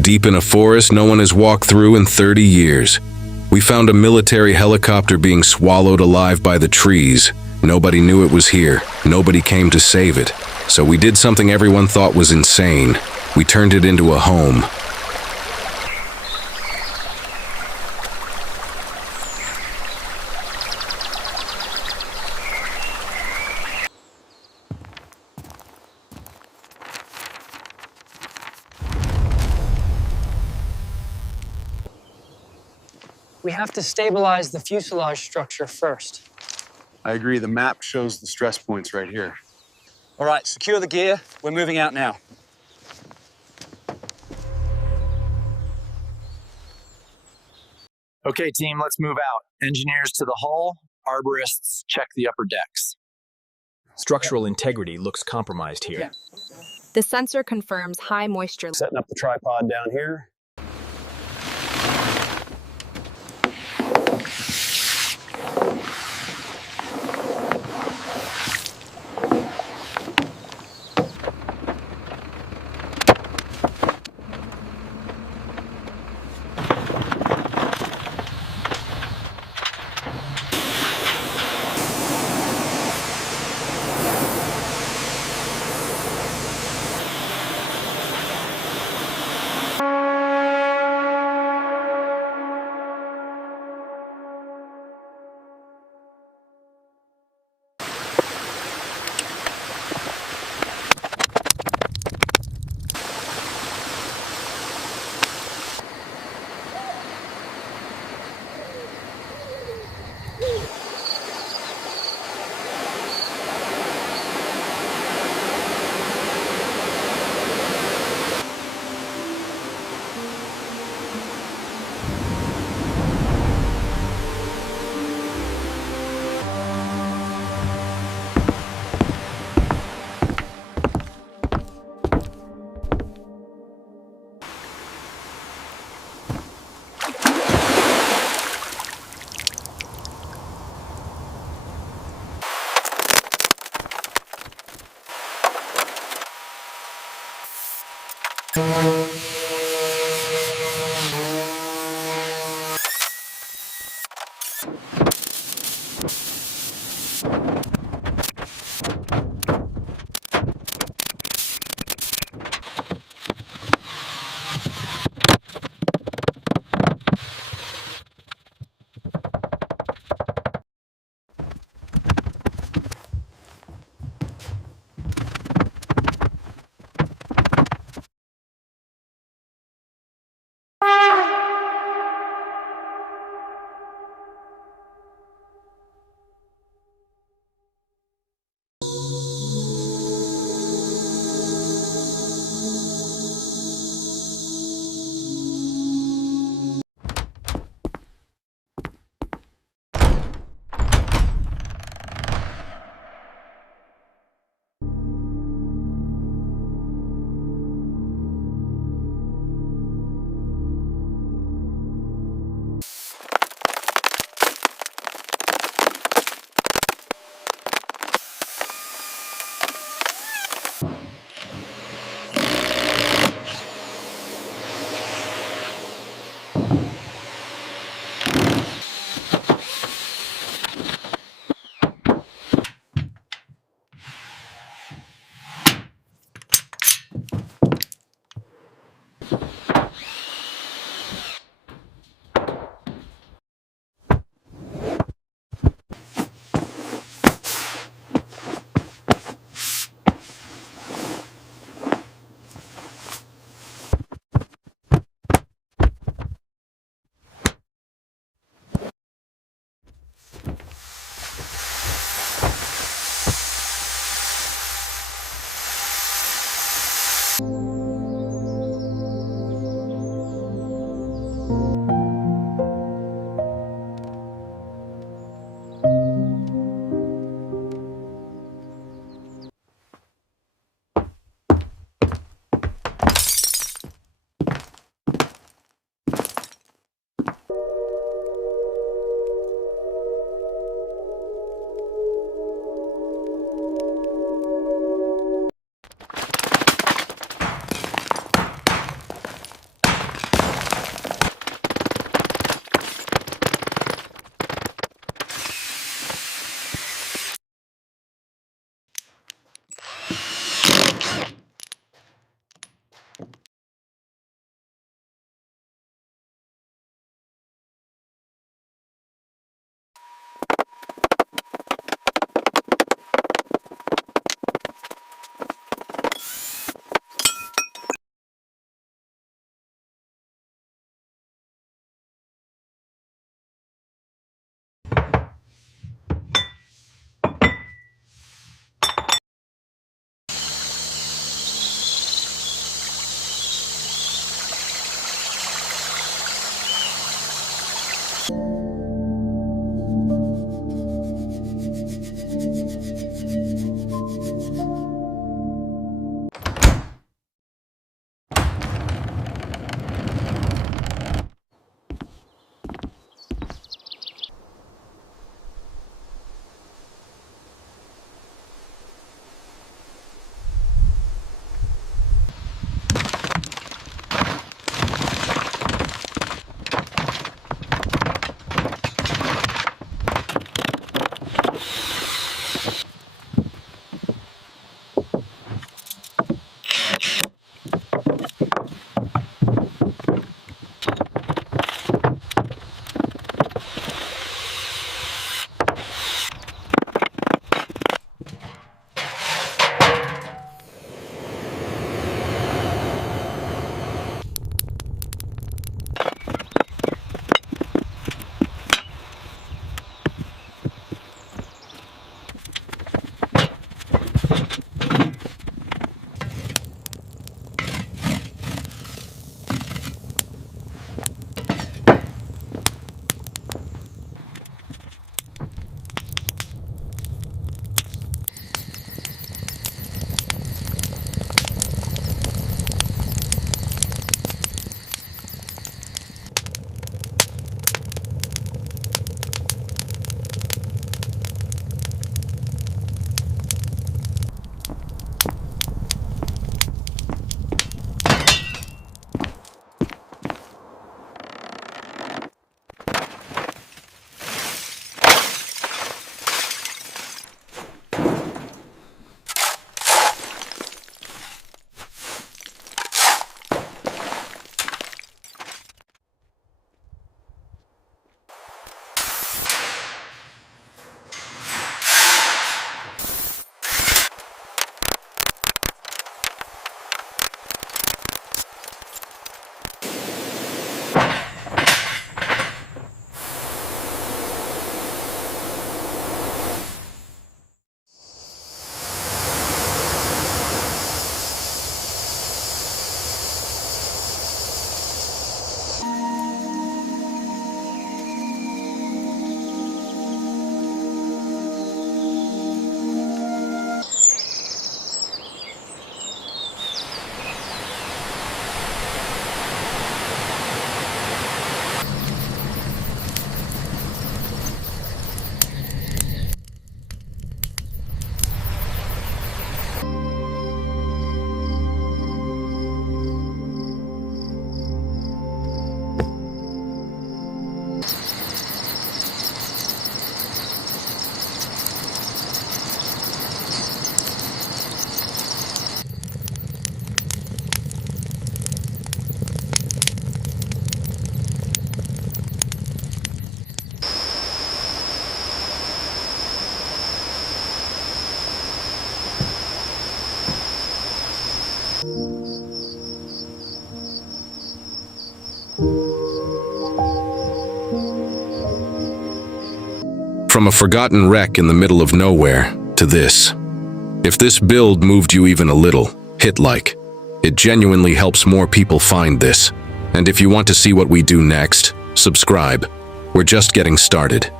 Deep in a forest no one has walked through in 30 years. We found a military helicopter being swallowed alive by the trees. Nobody knew it was here. Nobody came to save it. So we did something everyone thought was insane. We turned it into a home. We have to stabilize the fuselage structure first. I agree. The map shows the stress points right here. All right, secure the gear. We're moving out now. Okay, team, let's move out. Engineers to the hull, arborists check the upper decks. Structural integrity looks compromised here. Yeah. The sensor confirms high moisture. Setting up the tripod down here. From a forgotten wreck in the middle of nowhere to this. If this build moved you even a little, hit like. It genuinely helps more people find this. And if you want to see what we do next, subscribe. We're just getting started.